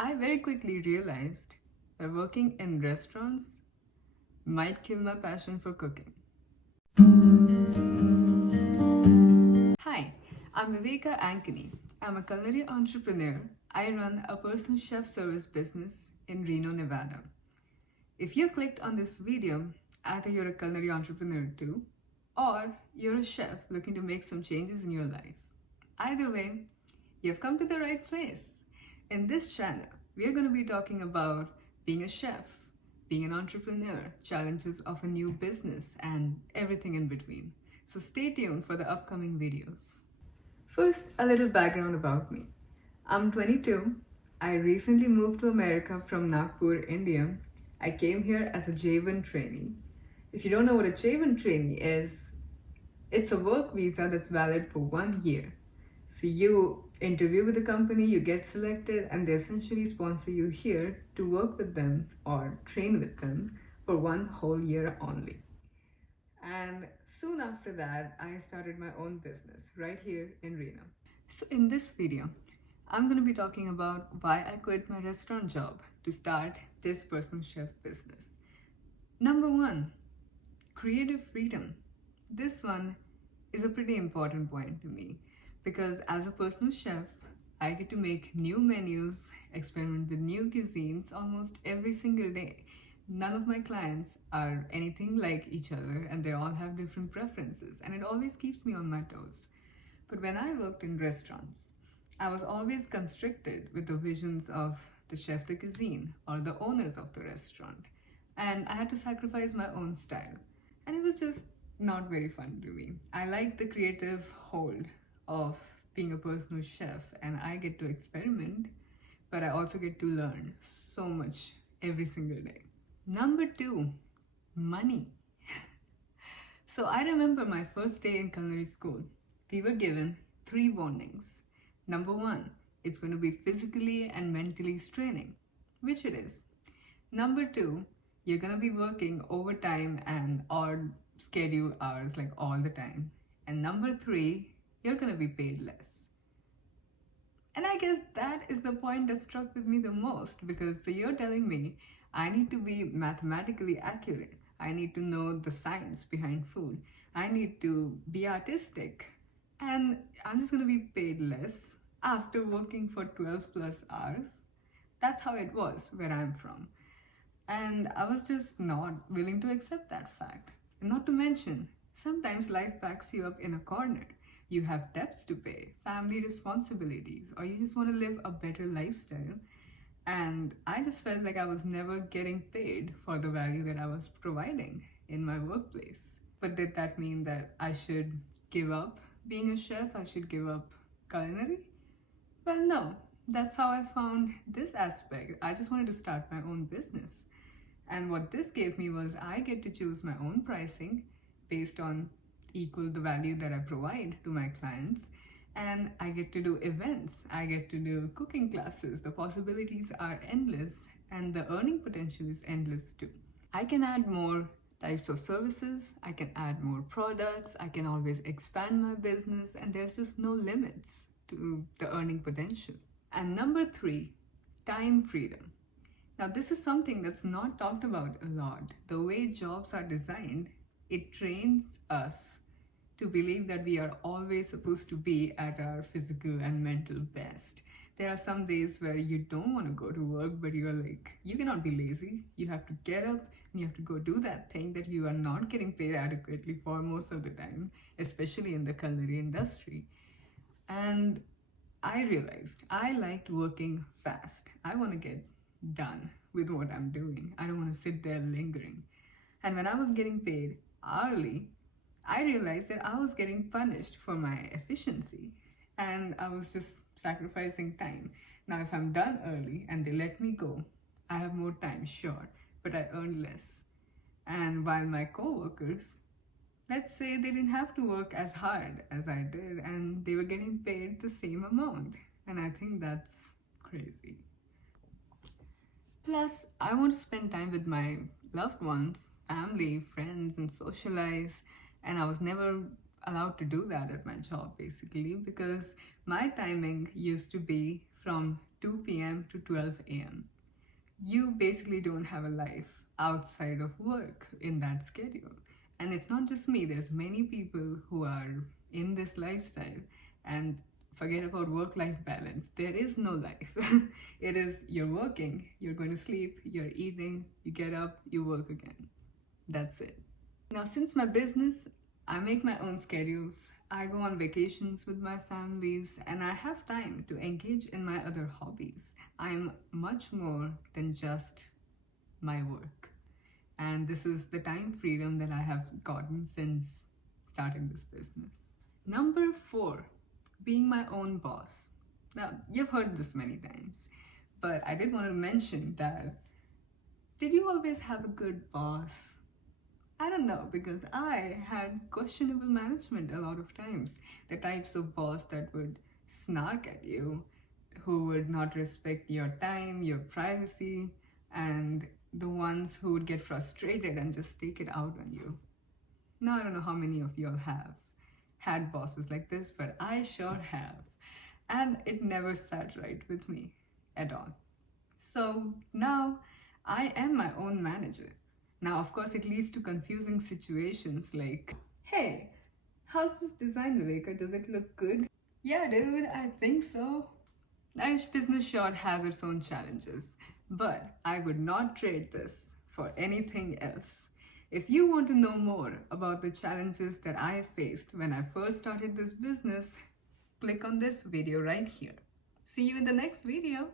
I very quickly realized that working in restaurants might kill my passion for cooking. Hi, I'm Viveka Ankeny. I'm a culinary entrepreneur. I run a personal chef service business in Reno, Nevada. If you clicked on this video, either you're a culinary entrepreneur too, or you're a chef looking to make some changes in your life. Either way, you've come to the right place. In this channel, we are going to be talking about being a chef, being an entrepreneur, challenges of a new business, and everything in between. So stay tuned for the upcoming videos. First, a little background about me. I'm 22. I recently moved to America from Nagpur, India. I came here as a J1 trainee. If you don't know what a J1 trainee is, it's a work visa that's valid for 1 year. So you interview with the company, you get selected, and they essentially sponsor you here to work with them or train with them for 1 whole year only. And soon after that, I started my own business right here in Reno. So in this video, I'm going to be talking about why I quit my restaurant job to start this personal chef business. Number one, creative freedom. This one is a pretty important point to me because as a personal chef, I get to make new menus, experiment with new cuisines almost every single day. None of my clients are anything like each other and they all have different preferences, and it always keeps me on my toes. But when I worked in restaurants, I was always constricted with the visions of the chef de cuisine or the owners of the restaurant, and I had to sacrifice my own style. And it was just not very fun to me. I like the creative hold of being a personal chef, and I get to experiment, but I also get to learn so much every single day. Number two, money. So I remember my first day in culinary school. We were given 3 warnings. Number one, it's going to be physically and mentally straining, which it is. Number two, you're going to be working overtime and odd schedule hours like all the time. And number three, you're going to be paid less. And I guess that is the point that struck with me the most, because so you're telling me I need to be mathematically accurate. I need to know the science behind food. I need to be artistic. And I'm just going to be paid less after working for 12 plus hours. That's how it was where I'm from. And I was just not willing to accept that fact. And not to mention, sometimes life backs you up in a corner. You have debts to pay, family responsibilities, or you just want to live a better lifestyle. And I just felt like I was never getting paid for the value that I was providing in my workplace. But did that mean that I should give up being a chef? I should give up culinary? Well, no. That's how I found this aspect. I just wanted to start my own business. And what this gave me was I get to choose my own pricing based on equal the value that I provide to my clients. And I get to do events, I get to do cooking classes. The possibilities are endless and the earning potential is endless too. I can add more types of services, I can add more products, I can always expand my business, and there's just no limits to the earning potential. And number three, time freedom. Now this is something that's not talked about a lot. The way jobs are designed, it trains us to believe that we are always supposed to be at our physical and mental best. There are some days where you don't want to go to work, but you're like, you cannot be lazy. You have to get up and you have to go do that thing that you are not getting paid adequately for most of the time, especially in the culinary industry. And I realized I liked working fast. I want to get done with what I'm doing. I don't want to sit there lingering. And when I was getting paid hourly, I realized that I was getting punished for my efficiency and I was just sacrificing time. Now, if I'm done early and they let me go, I have more time, sure, but I earn less. And while my coworkers, let's say they didn't have to work as hard as I did and they were getting paid the same amount. And I think that's crazy. Plus, I want to spend time with my loved ones, family, friends, and socialize. And I was never allowed to do that at my job basically because my timing used to be from 2 p.m. to 12 a.m. You basically don't have a life outside of work in that schedule. And it's not just me, there's many people who are in this lifestyle and forget about work-life balance. There is no life. It is you're working, you're going to sleep, you're eating, you get up, you work again. That's it. Now, since my business, I make my own schedules. I go on vacations with my families and I have time to engage in my other hobbies. I'm much more than just my work. And this is the time freedom that I have gotten since starting this business. Number 4, being my own boss. Now, you've heard this many times, but I did want to mention that, did you always have a good boss? I don't know, because I had questionable management a lot of times. The types of boss that would snark at you, who would not respect your time, your privacy, and the ones who would get frustrated and just take it out on you. Now, I don't know how many of y'all have had bosses like this, but I sure have. And it never sat right with me at all. So now I am my own manager. Now, of course, it leads to confusing situations like, hey, how's this design, Viveka? Does it look good? Yeah, dude, I think so. Each business sure has its own challenges, but I would not trade this for anything else. If you want to know more about the challenges that I faced when I first started this business, click on this video right here. See you in the next video.